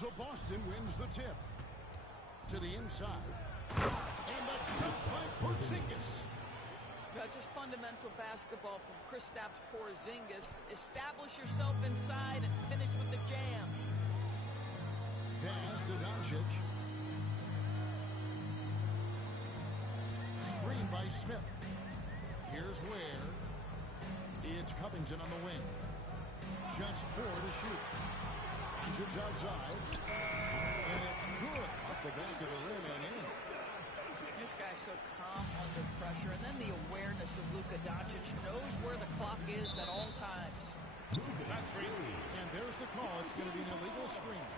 So Boston wins the tip. To the inside. And the dunk by Porzingis. Just fundamental basketball from Kristaps Porzingis. Establish yourself inside and finish with the jam. Pass to Doncic. Screen by Smith. Here's where. It's Covington on the wing. Just 4 to shoot. Doncic outside. And it's good. Off the back of the rim and in. This guy's so calm under pressure. And then the awareness of Luka Doncic knows where the clock is at all times. That's free. And there's the call. It's going to be an illegal screen.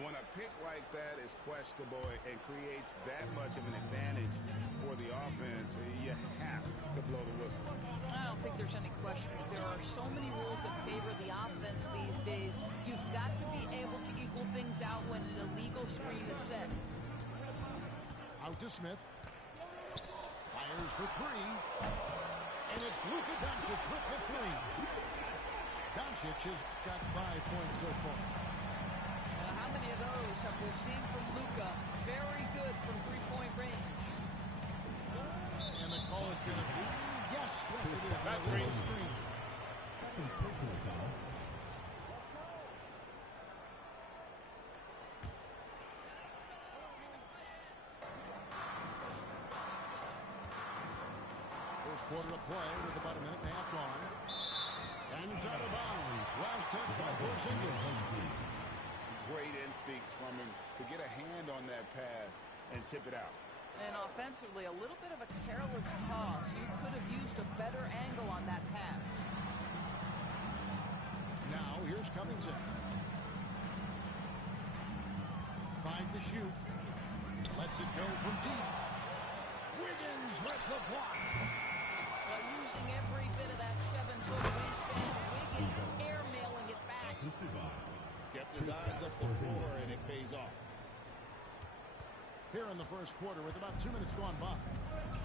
When a pick like that is questionable and creates that much of an advantage for the offense, you have to blow the whistle. I don't think there's any question. There are so many rules that favor the offense these days. You've got to be able to equal things out when an illegal screen is set. Out to Smith. Fires for 3. And it's Luka Doncic with the 3. Doncic has got 5 points so far. How many of those have we seen from Luka? Very good from three-point range. And the call is going to be, yes, it is. That's a screen. Second personal foul. First quarter of play with about a minute and a half gone. And it's out of bounds. Last touch by Porzingis. Great instincts from him to get a hand on that pass and tip it out. And offensively, a little bit of a careless toss. You could have used a better angle on that pass. Now, here's Covington. 5 to shoot. Lets it go from deep. Wiggins with the block. Well, using every bit of that 7-foot wingspan, Wiggins airmailing it back. Kept his eyes up the floor, and it pays off. Here in the first quarter with about 2 minutes gone by.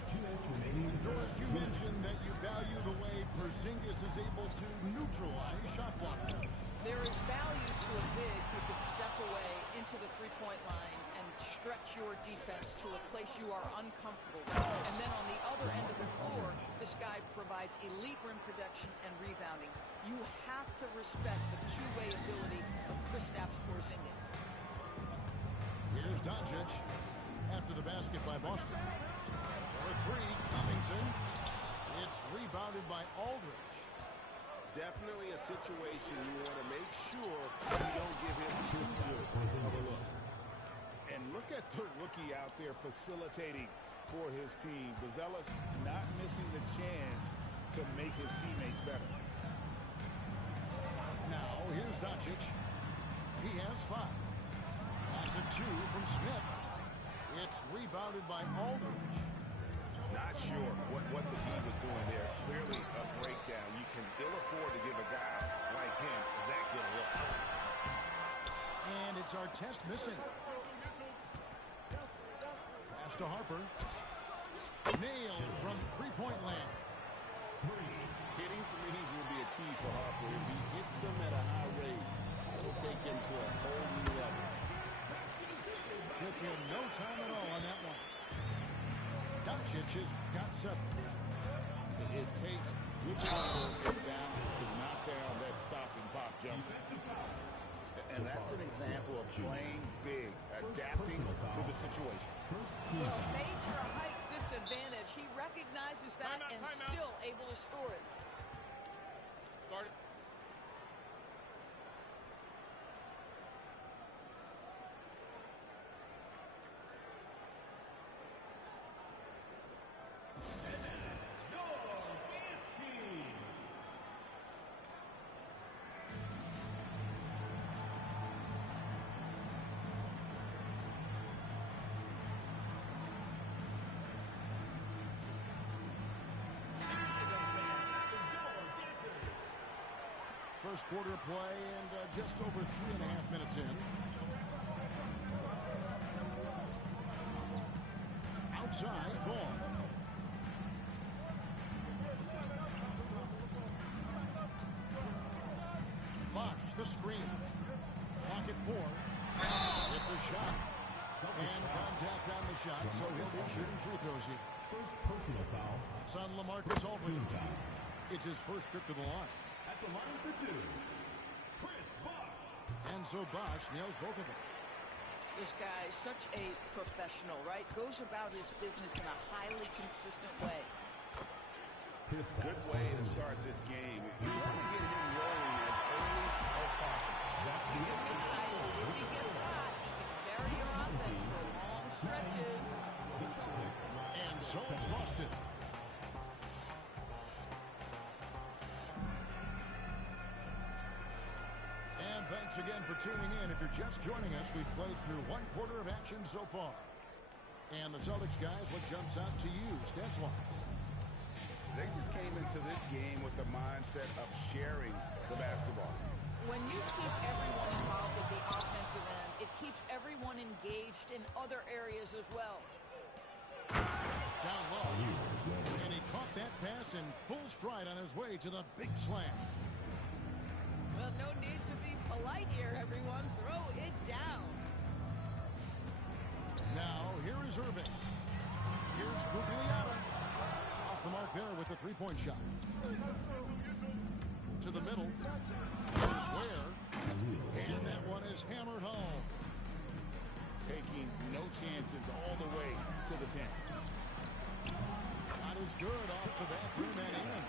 2 minutes remaining. Doris, you mentioned that you value the way Porzingis is able to neutralize shot blocking. There is value to a big who could step away into the three-point line and stretch your defense to a place you are uncomfortable with. And then on the other end of the floor, this guy provides elite rim protection and rebounding. You have to respect the two-way ability of Kristaps Porzingis. Here's Doncic after the basket by Boston. For 3, Covington. It's rebounded by Aldridge. Definitely a situation you want to make sure you don't give him too good of a look. And look at the rookie out there facilitating for his team. Buzelis not missing the chance to make his teammates better. Now, here's Doncic. He has 5. That's a 2 from Smith. It's rebounded by Aldridge. Not sure what the D was doing there. Clearly a breakdown. You can ill afford to give a guy like him that good look. And it's Artest missing. Pass to Harper. Nailed from three-point land. Hitting threes will be a key for Harper. If he hits them at a high rate, it'll take him to a whole new level. Took him no time at all on that one. Doncic has got 7. It takes good power and balance to knock down that stopping pop jumper. And that's an example of playing big, adapting to the situation. Well, major height disadvantage. He recognizes that and still able to score it. Guard it. First quarter play and just over 3.5 minutes in. Outside ball. Bosh the screen. Pocket 4. Hit the shot. And contact on the shot, so he'll be shooting free throws here. First personal foul. It's on LaMarcus Aldridge. Team foul. It's his first trip to the line. At the line for 2, Chris Bosh. And so Bosh nails both of them. This guy is such a professional, right? Goes about his business in a highly consistent way. Good way to start this game. You want to get him rolling as early as possible. That's the He's a big guy. If he gets hot, he can carry your offense for long stretches. The Celtics. And so it's Boston. And thanks again for tuning in. If you're just joining us, we've played through 1 quarter of action so far. And the Celtics guys, what jumps out to you, stats-wise? They just came into this game with the mindset of sharing the basketball. When you keep everyone involved at the offensive end, it keeps everyone engaged in other areas as well. Down low. And he caught that pass in full stride on his way to the big slam. Well, no need to be polite here, everyone. Throw it down. Now, here is Irving. Here's Gugliotta. Off the mark there with the three-point shot. To the middle. Here's Ware. And that one is hammered home. Taking no chances all the way to the 10. Not as good off the bathroom and in.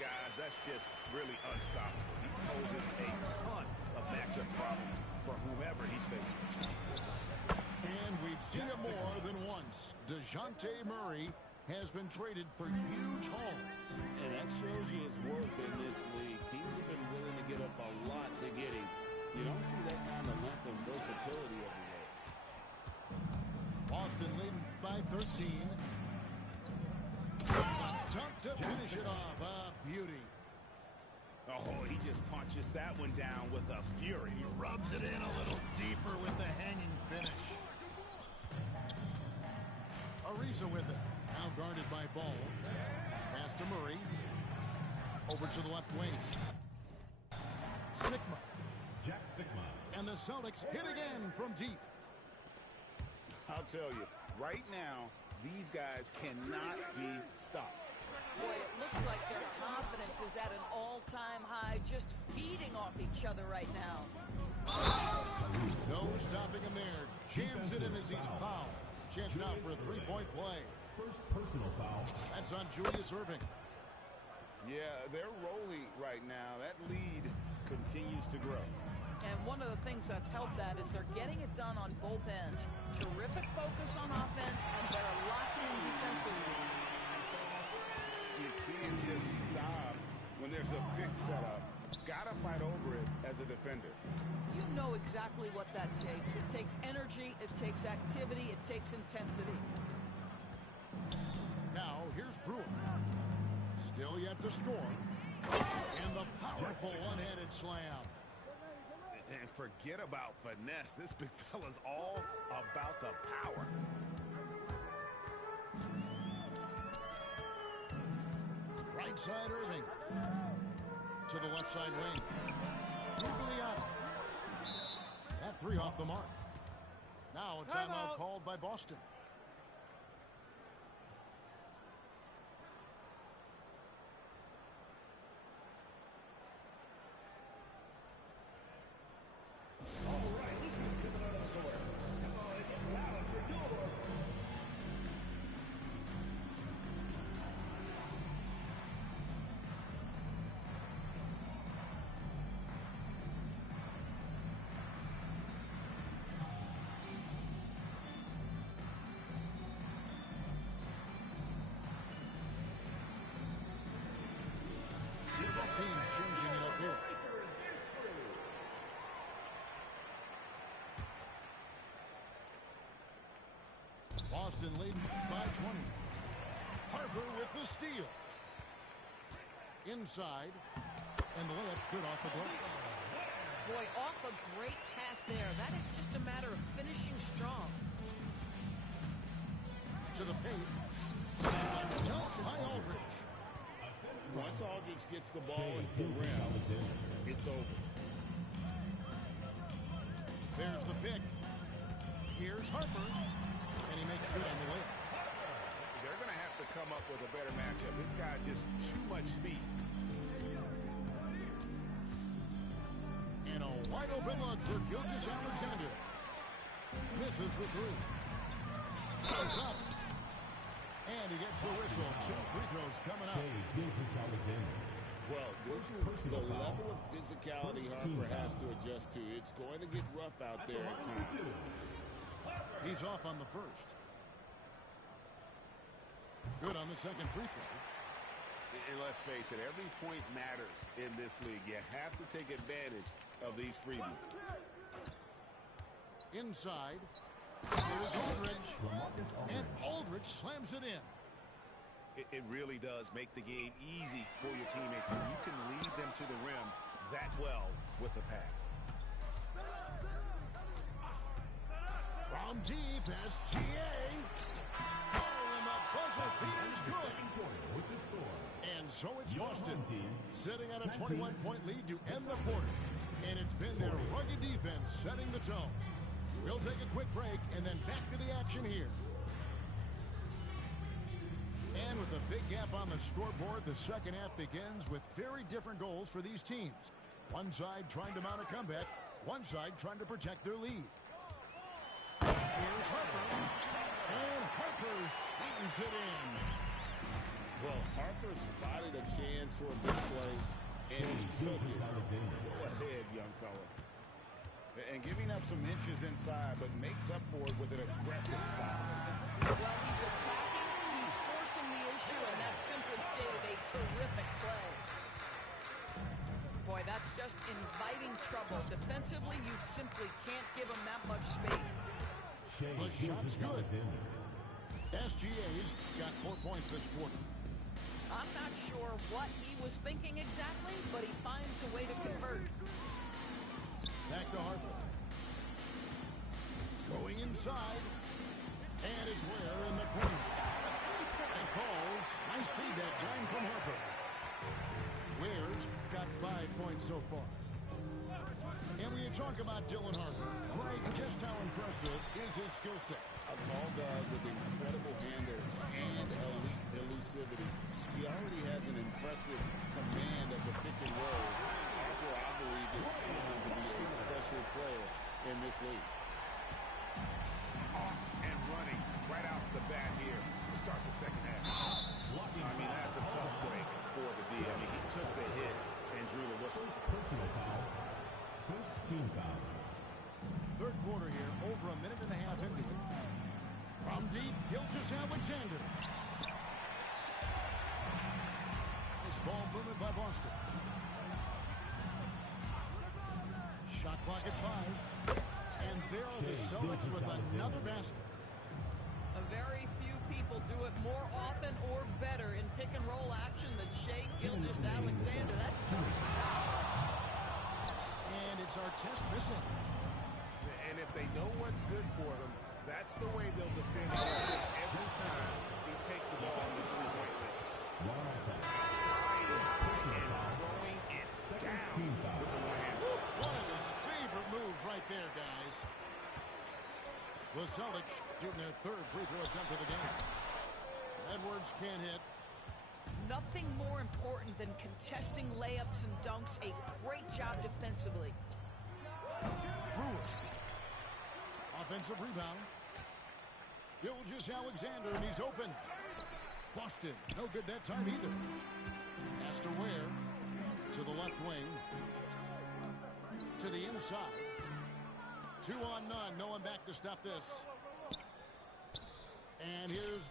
Guys, that's just really unstoppable. He poses a ton of matchup problems for whomever he's facing. And we've seen it more than once. DeJounte Murray has been traded for huge hauls. And that shows you his worth in this league. Teams have been willing to give up a lot to get him. You don't see that kind of length and versatility every day. Boston leading by 13. Dunk to finish it off. A beauty. Oh, he just punches that one down with a fury. He rubs it in a little deeper with the hanging finish. Ariza with it. Now guarded by Ball. Pass to Murray. Over to the left wing. Sigma. Jack Sigma. And the Celtics hit again from deep. I'll tell you, right now, these guys cannot be stopped. Boy, it looks like their confidence is at an all-time high, just feeding off each other right now. No stopping him there. Jams it in as he's fouled. Chance now for a three-point play. First personal foul. That's on Julius Irving. Yeah, they're rolling right now. That lead continues to grow. And one of the things that's helped that is they're getting it done on both ends. Terrific focus on offense, and they're locking in defensively. You can't just stop when there's a pick set up. Gotta fight over it as a defender. You know exactly what that takes. It takes energy, it takes activity, it takes intensity. Now, here's Brewer. Still yet to score. And the powerful one-handed slam. And forget about finesse. This big fella's all about the power. Right side Irving. To the left side wing. Gugliotta. That three off the mark. Now a timeout called by Boston. Boston leading by 20. Harper with the steal. Inside. And the layup's good off the glass. Boy, off a great pass there. That is just a matter of finishing strong. To the paint. Dunk by Aldridge. Once Aldridge gets the ball at the rim, it's over. There's the pick. Here's Harper. And he makes good on the way. They're going to have to come up with a better matchup. This guy just too much speed. And a wide open look for Gilgeous-Alexander. Misses the three. Goes up. And he gets the whistle. 2 free throws coming up. Well, this is the level of physicality Harper has to adjust to. It's going to get rough out there at times. He's off on the first. Good on the second free throw. And let's face it, every point matters in this league. You have to take advantage of these freebies. Inside. Here's Aldridge. And Aldridge slams it in. It really does make the game easy for your teammates when you can lead them to the rim that well with a pass. From deep, SGA. Oh, and the buzzer feels good. And so it's Boston sitting at a 21-point lead to end the quarter. And it's been their rugged defense setting the tone. We'll take a quick break and then back to the action here. And with a big gap on the scoreboard, the second half begins with very different goals for these teams. One side trying to mount a comeback, one side trying to protect their lead. Here's Harper. And Harper shoots it in. Well, Harper spotted a chance for a big play, and he took it. Go ahead, young fella. And giving up some inches inside, but makes up for it with an aggressive style. Well, he's attacking, he's forcing the issue, and that simply stated a terrific play. Boy, that's just inviting trouble. Defensively, you simply can't give him that much space. The shot's good. SGA's got 4 points this quarter. I'm not sure what he was thinking exactly, but he finds a way to convert. Back to Harper. Going inside. And it's Ware in the corner. And calls. Nice feed that time from Harper. Ware's got 5 points so far. And when you talk about Dylan Harper, Greg, just how impressive is his skill set? A tall guard with incredible handles and elite elusivity. He already has an impressive command of the pick and roll. Harper, I believe, is proven to be a special player in this league. Off and running right out the bat here to start the second half. I mean, that's a tough break for the D. I mean, he took the hit and drew the whistle. First team foul. Third quarter here, over a minute and a half into it. From deep, Gilgeous-Alexander. This ball movement by Boston. Shot clock at 5. And there are the Celtics with another basket. A very few people do it more often or better in pick and roll action than Shai Gilgeous-Alexander. That's tough to stop. And it's Artest missing. And if they know what's good for them, that's the way they'll defend every time he takes the ball on the three-point line. Throwing it down with the one hand. One of his favorite moves right there, guys. The Celtics shooting their third free throw attempt of the game. Edwards can't hit. Nothing more important than contesting layups and dunks. A great job defensively. Brewer. Offensive rebound. Gilgeous-Alexander, and he's open. Boston, no good that time either. Has to Ware. To the left wing. To the inside. 2 on none. No one back to stop this. And here's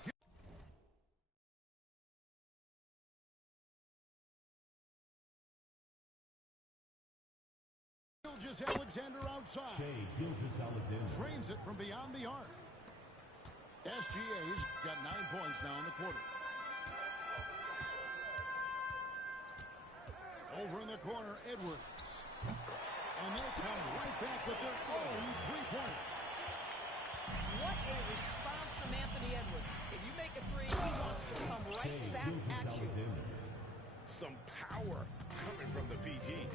Gilgeous-Alexander outside. Drains it from beyond the arc. SGA's got 9 points now in the quarter. Over in the corner, Edwards. And they come right back with their own three-pointer. What a response from Anthony Edwards. If you make a three, he wants to come right back at you. some power coming from the PG.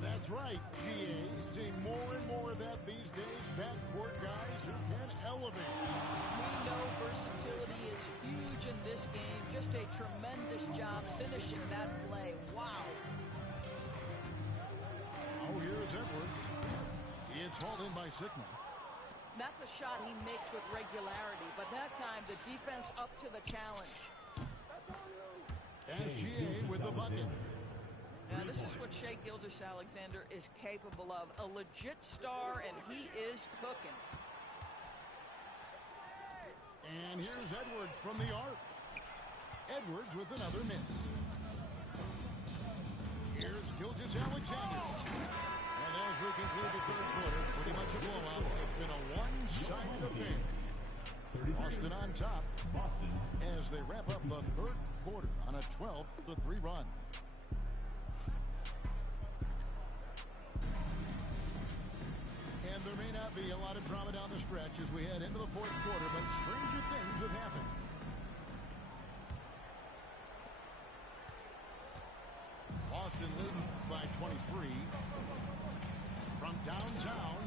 That's right, GA. Seeing more and more of that these days. Backcourt guys who can elevate. We know versatility is huge in this game. Just a tremendous job finishing that play. Wow. Oh, here's Edwards. It's hauled in by Sigma. That's a shot he makes with regularity, but that time the defense up to the challenge. SGA with the bucket. Now, this is what Shai Gilgeous-Alexander is capable of. A legit star, and he is cooking. And here's Edwards from the arc. Edwards with another miss. Here's Gilgeous-Alexander. And as we conclude the third quarter, pretty much a blowout. It's been a one-sided affair. Boston on top as they wrap up the third quarter on a 12-3 run. And there may not be a lot of drama down the stretch as we head into the fourth quarter, but stranger things have happened. Boston leading by 23. From downtown.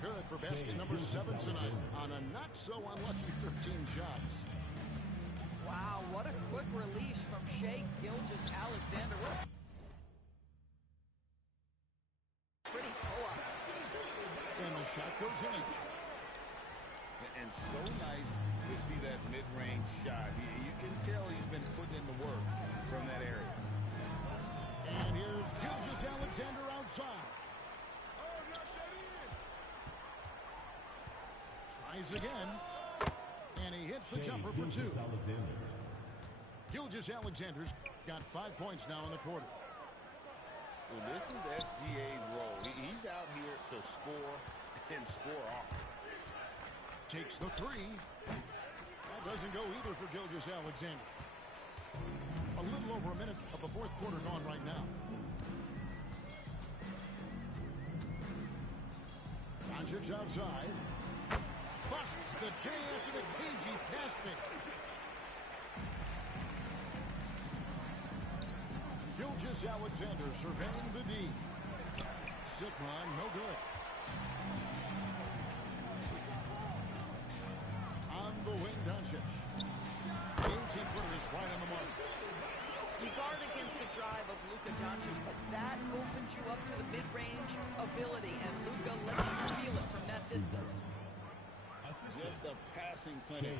Good for basket number 7 tonight on a not-so-unlucky 13 shots. Wow, what a quick release from Shai Gilgeous-Alexander. What a pretty pull-up. And the shot goes in. And so nice to see that mid-range shot. You can tell he's been putting in the work from that area. And here's Gilgeous-Alexander outside. Tries again. And he hits the jumper for 2. Gilgeous-Alexander's got 5 points now in the quarter. Well, this is SGA's role. He's out here to score and score often. Takes the 3. That doesn't go either for Gilgeous-Alexander. A little over a minute of the fourth quarter gone right now. Doncic outside. Busts the J after the cagey pass fake. Gilgeous-Alexander surveying the D. Sigma, no good. On the wing, Doncic. 18-footers right on the mark. You guard against the drive of Luka Doncic, but that opens you up to the mid-range ability, and Luka lets you feel it from that distance. Just a passing clinic.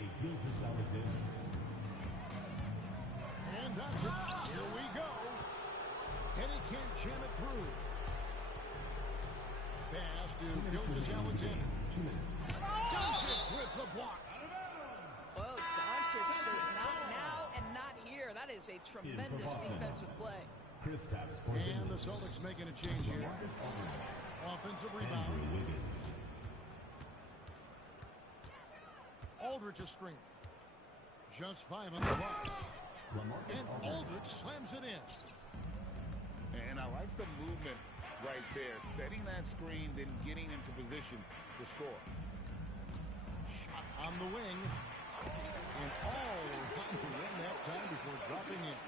And Doncic, here we go. And he can't jam it through. Pass to Gilgeous-Alexander. Doncic with the block. Well, Doncic says not now and not here. That is a tremendous defensive play. And the Celtics making a change here. Offensive rebound. Aldridge a screen. Just 5 on the clock. And Aldridge slams it in. And I like the movement right there. Setting that screen, then getting into position to score. Shot on the wing. And all on the wing that time before dropping in.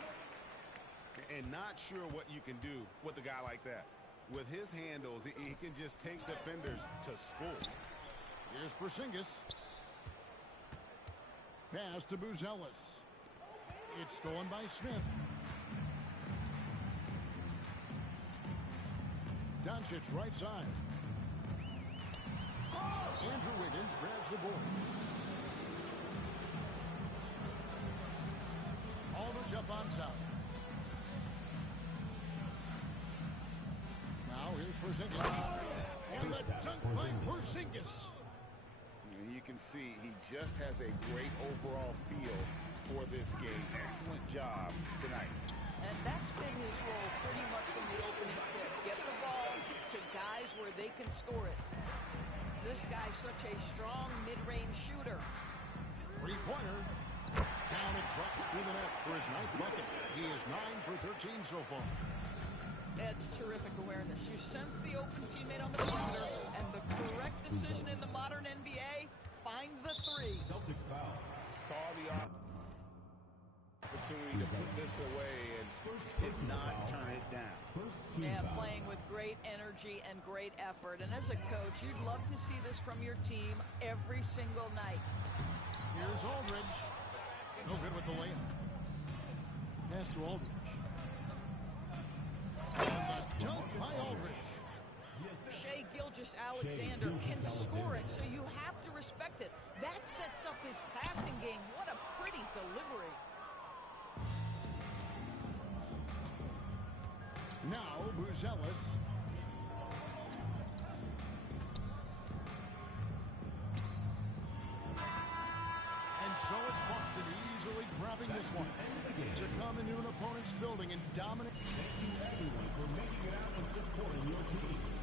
And not sure what you can do with a guy like that. With his handles, he can just take defenders to school. Here's Porzingis. Pass to Buzelis. It's stolen by Smith. Doncic right side. Andrew Wiggins grabs the board. Aldridge up on top. Now here's Porzingis. And the dunk by Porzingis. You can see he just has a great overall feel for this game. Excellent job tonight. And that's been his role pretty much from the opening tip. Get the ball to guys where they can score it. This guy's such a strong mid-range shooter. Three-pointer. Down and drops through the net for his 9th bucket. He is 9 for 13 so far. That's terrific awareness. You sense the open teammate on the perimeter, and the correct decision in the modern NBA, find the 3. Celtics foul. Saw the opportunity to put this away, and did not turn it down. Yeah, playing with great energy and great effort. And as a coach, you'd love to see this from your team every single night. Here's Aldridge. No good with the layup. Pass to Aldridge. And the dunk by Aldridge. Shai Gilgeous-Alexander can score it, so you have to respect it. That sets up his passing game. What a pretty delivery. Now, Buzelis. And so it's Boston easily grabbing this one to come into an opponent's building and dominate. Thank you everyone for making it out and supporting your team.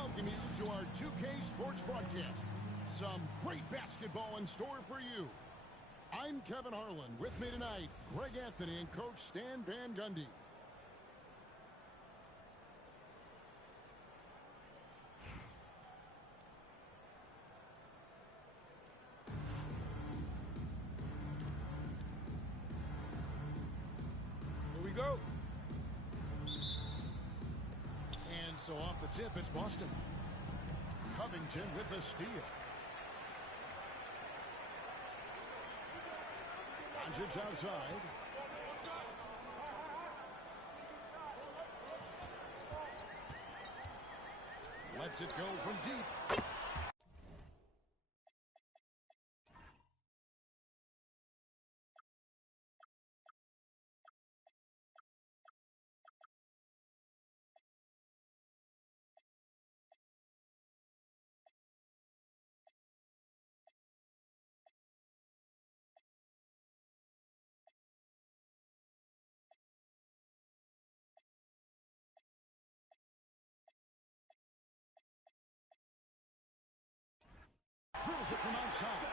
welcome you to our 2K Sports broadcast. Some great basketball in store for you. I'm Kevin Harlan. With me tonight, Greg Anthony and Coach Stan Van Gundy. Here we go. And so off the tip, it's Boston. Covington with the steal. Doncic outside. Lets it go from deep. Drills it from outside.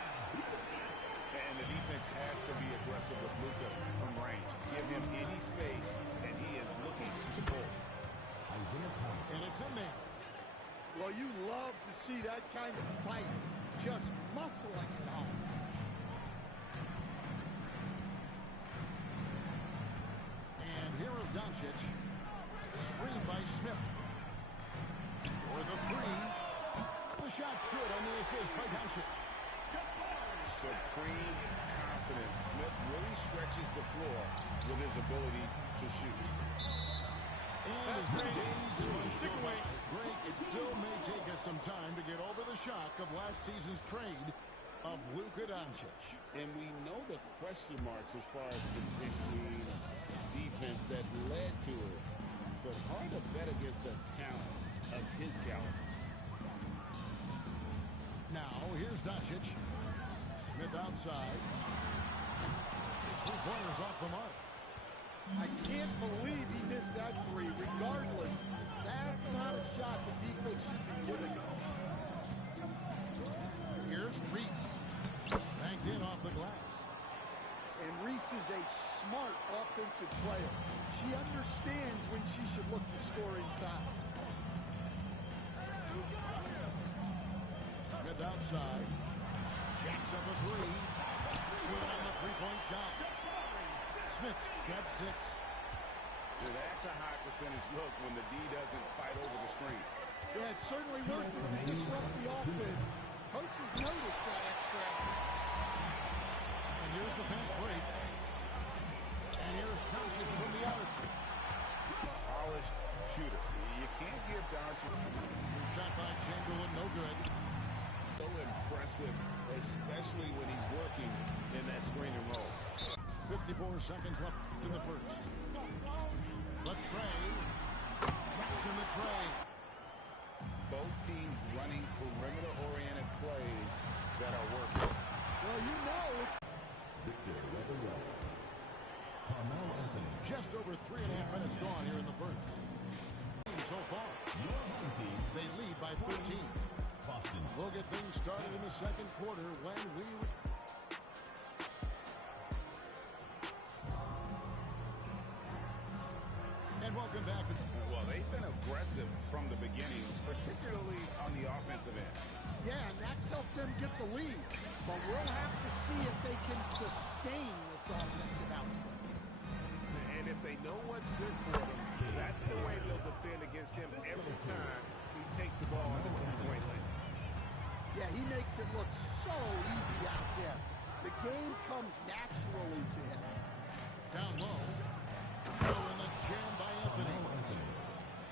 And the defense has to be aggressive with Luka from range. Give him any space, and he is looking to pull. And it's in there. Well, you love to see that kind of fight, just muscling it home. And here is Doncic. Screen by Smith. For the three. The shot's good on the assist by Doncic. Supreme confidence. Smith really stretches the floor with his ability to shoot. And as the days and months go by, Greg, it still may take us some time to get over the shock of last season's trade of Luka Doncic. And we know the question marks as far as conditioning, defense that led to it. But hard to bet against the talent of his caliber. Now, here's Doncic. Smith outside. His three-pointers off the mark. I can't believe he missed that three. Regardless, that's not a shot the defense should be giving him. Here's Reese. Banked in off the glass. And Reese is a smart offensive player. She understands when she should look to score inside. Smith outside. Jacks up a three. Good on the three-point shot. Smith's got 6. Yeah, that's a high percentage look when the D doesn't fight over the screen. Yeah, it's certainly worth it to disrupt the offense. Coaches notice that extra effort. And here's the fast break. And here's Doncic from the arc. Polished shooter. You can't give Doncic. His shot by Chamberlain, no good. So impressive, especially when he's working in that screen and roll. 54 seconds left in the first. The tray. Drops in the tray. Both teams running perimeter-oriented plays that are working. Well, you know it's... Just over 3.5 minutes gone here in the first. So far, they lead by 13. Boston. We'll get things started in the second quarter when we... And welcome back. Well, they've been aggressive from the beginning, particularly on the offensive end. Yeah, and that's helped them get the lead. But we'll have to see if they can sustain this offensive output. And if they know what's good for them, that's the way they'll defend against him every time he takes the ball on the three-point line. Yeah, he makes it look so easy out there. The game comes naturally to him. Down low. Throw in the jam by Anthony.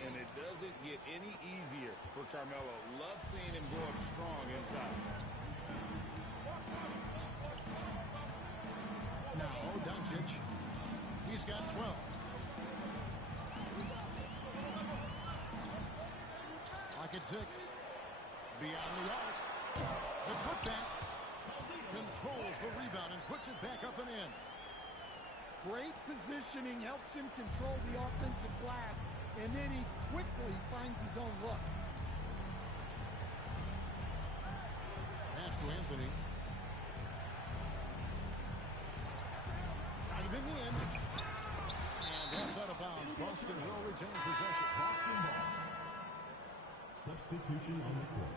And it doesn't get any easier for Carmelo. Love seeing him go up strong inside. Now, Doncic. He's got 12. Clock at 6. Beyond the arc. The putback. Controls the rebound and puts it back up and in. Great positioning helps him control the offensive glass, and then he quickly finds his own look. pass to Anthony. Diving in. And that's out of bounds. Boston will retain possession. Boston ball. Substitution on the court.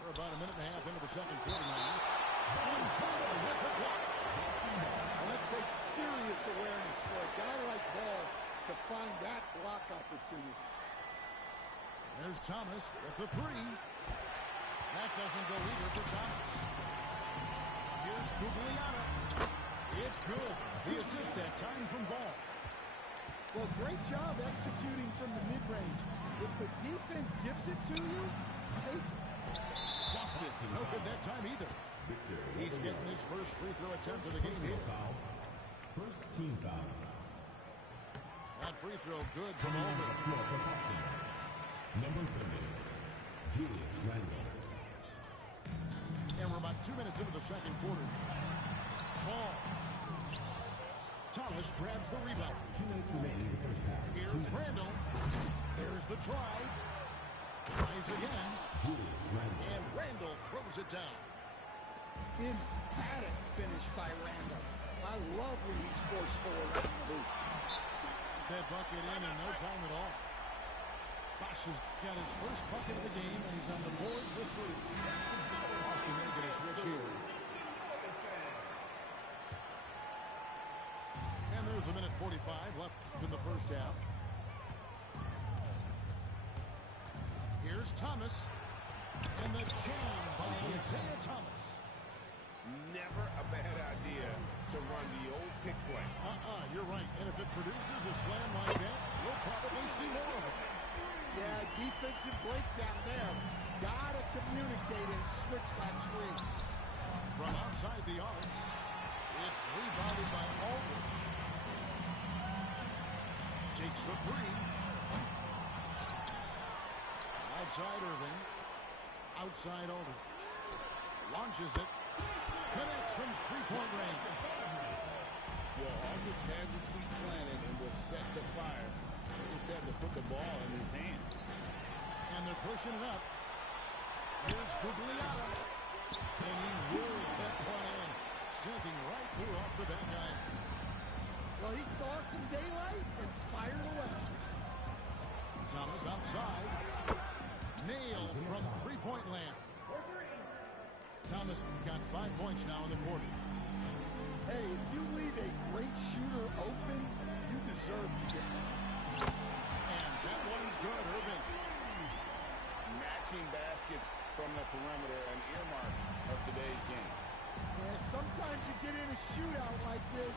We're about a minute and a half into the second quarter now. With the block. Well, that takes serious awareness for a guy like Ball to find that block opportunity. There's Thomas with the three. That doesn't go either for Thomas. Here's Guglielmo. It's good. The assist that time from Ball. Well, great job executing from the mid-range. If the defense gives it to you, take it. Boston, no good that time either. He's getting his first free throw attempt of the game here. First team foul. That free throw good from Aldridge. Number 30, Julius Randle. And we're about 2 minutes into the second quarter. Ball. Thomas grabs the rebound. 2 minutes remaining in the first half. Here's Randle. There's the drive. Tries again. Julius Randle. And Randle throws it down. Emphatic finish by Randle. I love when he's forceful around the hoop. That bucket in no time at all. Bosch has got his first bucket of the game, and he's on the board for three. Boston may get a switch here. And there's a minute 45 left in the first half. Here's Thomas. And the jam by Isaiah Thomas. Never a bad idea to run the old pick play. You're right. And if it produces a slam like that, we'll probably see more of it. Yeah, defensive breakdown there. Gotta communicate and switch that screen. From outside the arc, it's rebounded by Aldridge. Takes the three. Outside Irving. Outside Aldridge. Launches it. Connects from three-point range. Well, Aldridge has his feet planted and was set to fire. They just had to put the ball in his hands. And they're pushing it up. Here's Guglielmo. And he wills that one in. Sinking right through off the back iron. Well, he saw some daylight and fired away. Thomas outside. Nailed from three-point land. Thomas got 5 points now in the quarter. Hey, if you leave a great shooter open, you deserve to get that. And that one's good, Irving. Matching baskets from the perimeter, an earmark of today's game. Yeah, sometimes you get in a shootout like this,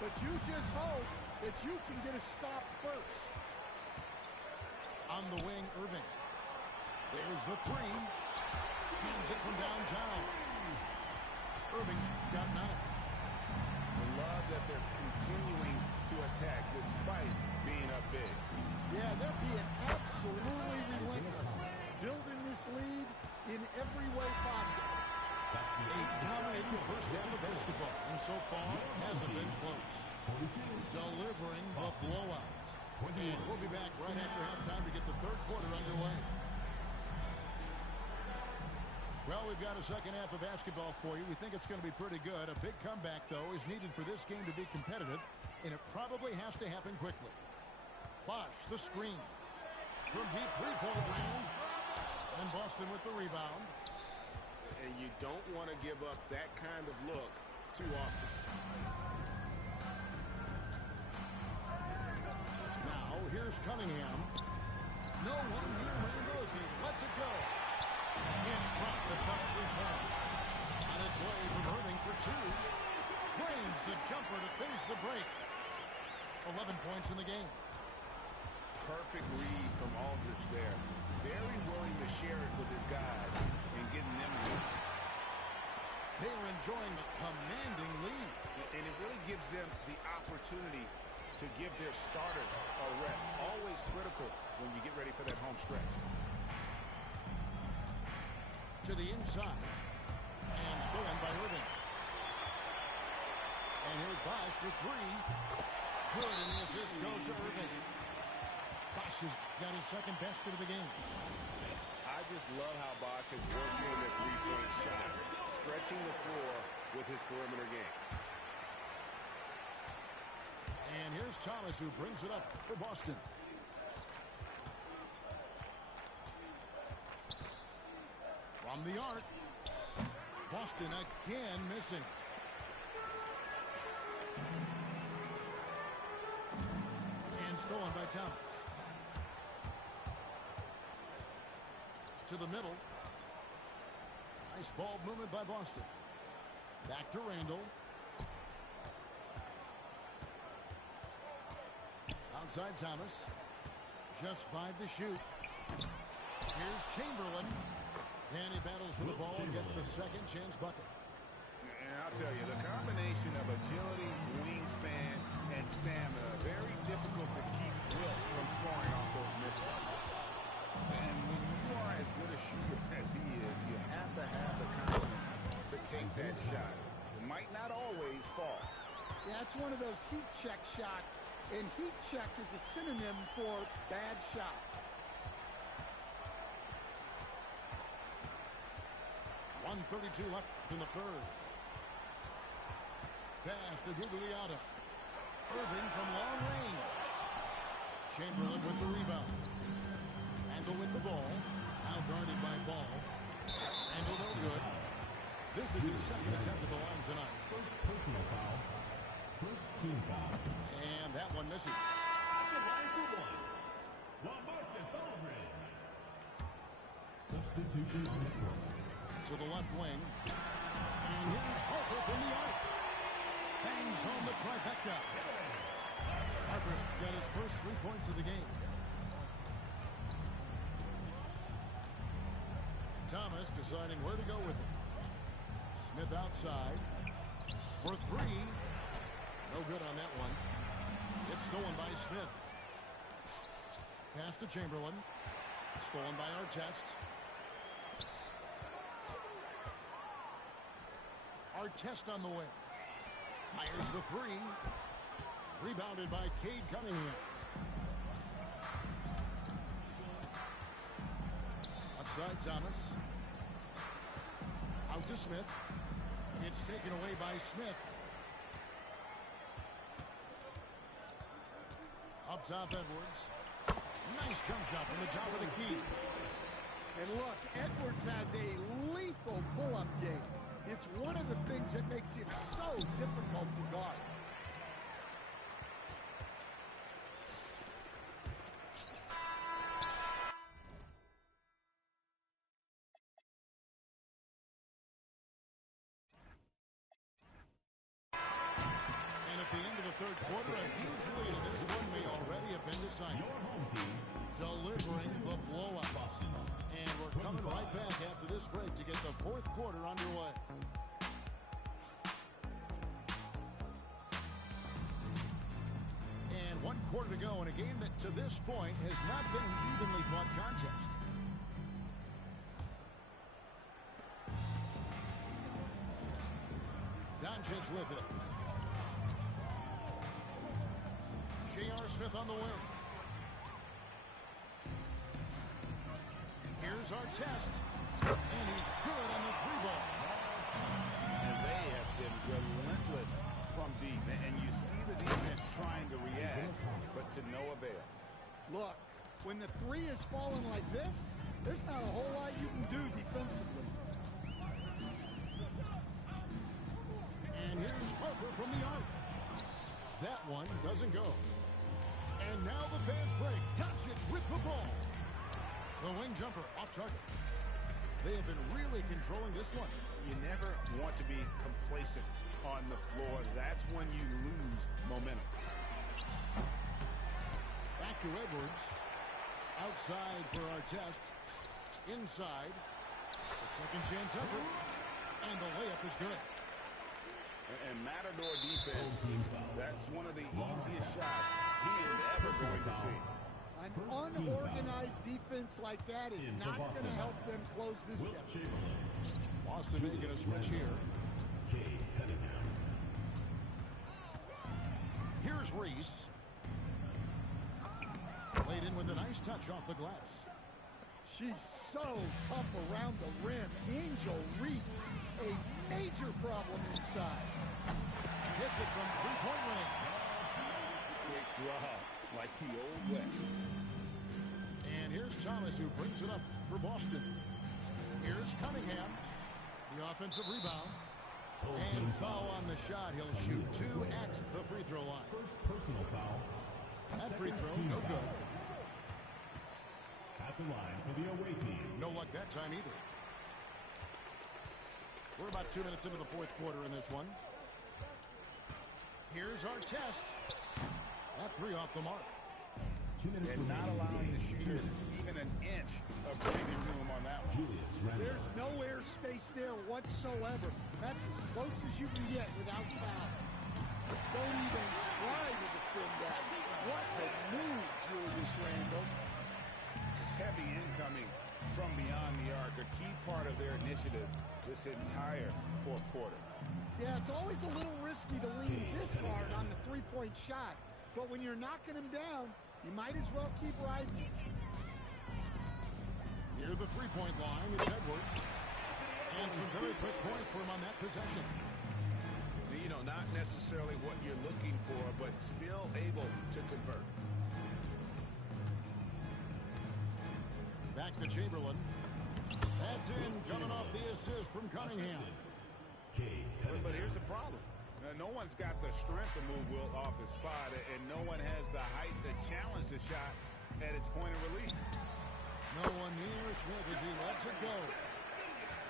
but you just hope that you can get a stop first. On the wing, Irving. There's the three. Hands it from downtown. Irving's got 9. I love that they're continuing to attack despite being up big. Yeah, they're being absolutely relentless. Building this lead in every way possible. A dominating first half of basketball, and so far hasn't been close. Delivering the blowout. And we'll be back right after halftime to get the third quarter underway. Well, we've got a second half of basketball for you. We think it's going to be pretty good. A big comeback, though, is needed for this game to be competitive, and it probably has to happen quickly. Bosch, the screen. From deep three-point land. And Boston with the rebound. And you don't want to give up that kind of look too often. Now, here's Cunningham. No one near Mandozi. Lets it go. In front, the top three-point. On its way from Irving for 2. Drains the jumper to finish the break. 11 points in the game. Perfect read from Aldridge there. Very willing to share it with his guys and getting them to win. They are enjoying a commanding lead. And it really gives them the opportunity to give their starters a rest. Always critical when you get ready for that home stretch. To the inside. And stolen by Irving. And here's Bosch for 3. Good, and the assist goes to Irving. Bosch has got his second basket of the game. just love how Bosch is working on the three-point shot, stretching the floor with his perimeter game. And here's Thomas, who brings it up for Boston. From the arc. Boston again missing. And stolen by Thomas. To the middle. Nice ball movement by Boston. Back to Randall. Outside Thomas. Just 5 to shoot. Here's Chamberlain. And he battles for the ball and gets the second chance bucket. And I'll tell you, the combination of agility, wingspan, and stamina, very difficult to keep Wilt from scoring off those misses. And when you are as good a shooter as he is, you have to have the confidence to take that shot. It might not always fall. Yeah, it's one of those heat check shots, and heat check is a synonym for bad shot. .132 left in the third. Pass to Gugliotta. Irving from long range. Chamberlain with the rebound. Randall with the ball. Now guarded by Ball. Randall no good. This is his second attempt at the line tonight. First personal foul. First team foul. And that one misses. At the line for one. LaMarcus Aldridge. Substitution on the court. To the left wing. And here's Harper from the arc. Bangs home the trifecta. Harper's got his first 3 points of the game. Thomas deciding where to go with it. Smith outside. For 3. No good on that one. It's stolen by Smith. Pass to Chamberlain. Stolen by Artest. Artest on the wing. Fires the 3. Rebounded by Cade Cunningham. Outside Thomas. Out to Smith. It's taken away by Smith. Up top, Edwards. Nice jump shot from the top of the key. And look, Edwards has a lethal pull-up game. It's one of the things that makes him so difficult to guard. And at the end of the third quarter, a huge lead, and this one may already have been decided. Your home team. Delivering the blowout. And we're coming right back after this break to get the fourth quarter underway. And 1 quarter to go in a game that to this point has not been an evenly fought contest. Doncic with it. J.R. Smith on the wing. Here's Artest. And he's good on the 3-ball. And they have been relentless from deep. And you see the defense trying to react, but to no avail. Look, when the 3 is falling like this, there's not a whole lot you can do defensively. And here's Harper from the arc. That one doesn't go. And now the fast break. Doncic with the ball. The wing jumper off target. They have been really controlling this one. You never want to be complacent on the floor. That's when you lose momentum. Back to Edwards. Outside for Artest. Inside. The second chance effort. And the layup is good. And Matador defense, that's one of the easiest shots he is ever going to see. An unorganized defense like that is not going to help them close this deficit. Boston making a switch here. Here's Reese. Played in with a nice touch off the glass. She's so tough around the rim. Angel Reese, a major problem inside. Hits it from three-point range. Quick draw, like the old West. And here's Thomas, who brings it up for Boston. Here's Cunningham. The offensive rebound. And foul on the shot. He'll shoot 2 at the free throw line. First personal foul. That free throw, no good. At the line for the away team. No luck that time either. We're about 2 minutes into the fourth quarter in this one. Here's our test. That 3 off the mark. 2 minutes And not allowing the shooter even an inch of breathing room on that one. There's no air space there whatsoever. That's as close as you can get without foul. Don't even try to defend that. What a move, Julius Randle. Heavy incoming from beyond the arc, a key part of their initiative this entire fourth quarter. Yeah, it's always a little risky to lean this hard on the three-point shot. But when you're knocking him down, you might as well keep riding. Near the three-point line, it's Edwards. And some very quick points for him on that possession. You know, not necessarily what you're looking for, but still able to convert. Back to Chamberlain. That's in, coming off the assist from Cunningham. But here's the problem. No one's got the strength to move Wilt off his spot, and no one has the height to challenge the shot at its point of release. No one near Smith as he lets it go.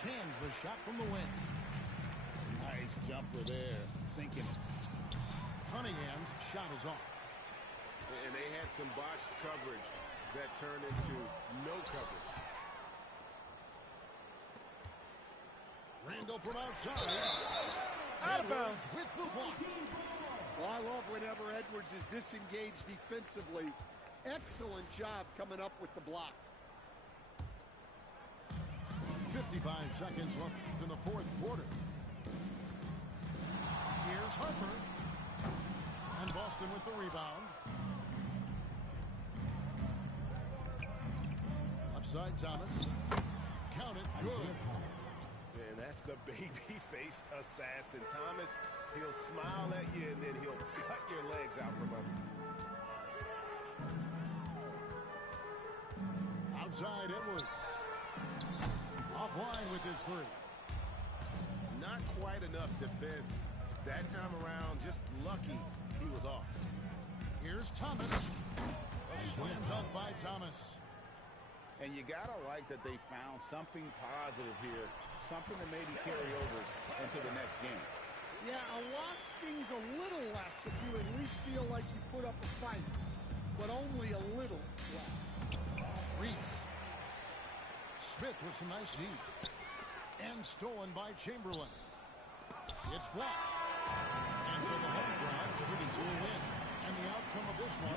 Cans the shot from the wing. Nice jumper there, sinking it. Cunningham's shot is off. And they had some botched coverage that turned into no coverage. Randall from outside. Out of bounds. With the block. Well, I love whenever Edwards is disengaged defensively. Excellent job coming up with the block. 55 seconds left in the fourth quarter. Here's Harper. And Boston with the rebound. Left side, Thomas. Count it. Good. And that's the baby-faced assassin. Thomas, he'll smile at you, and then he'll cut your legs out from under. Outside, Edwards. Offline with his 3. Not quite enough defense that time around. Just lucky he was off. Here's Thomas. A slam dunk by Thomas. And you gotta like that they found something positive here, something to maybe carry over into the next game. Yeah, a loss stings a little less if you at least feel like you put up a fight, but only a little less. Reese. Smith with some nice D. And stolen by Chamberlain. It's blocked. And so the home crowd is rooting to a win. And the outcome of this one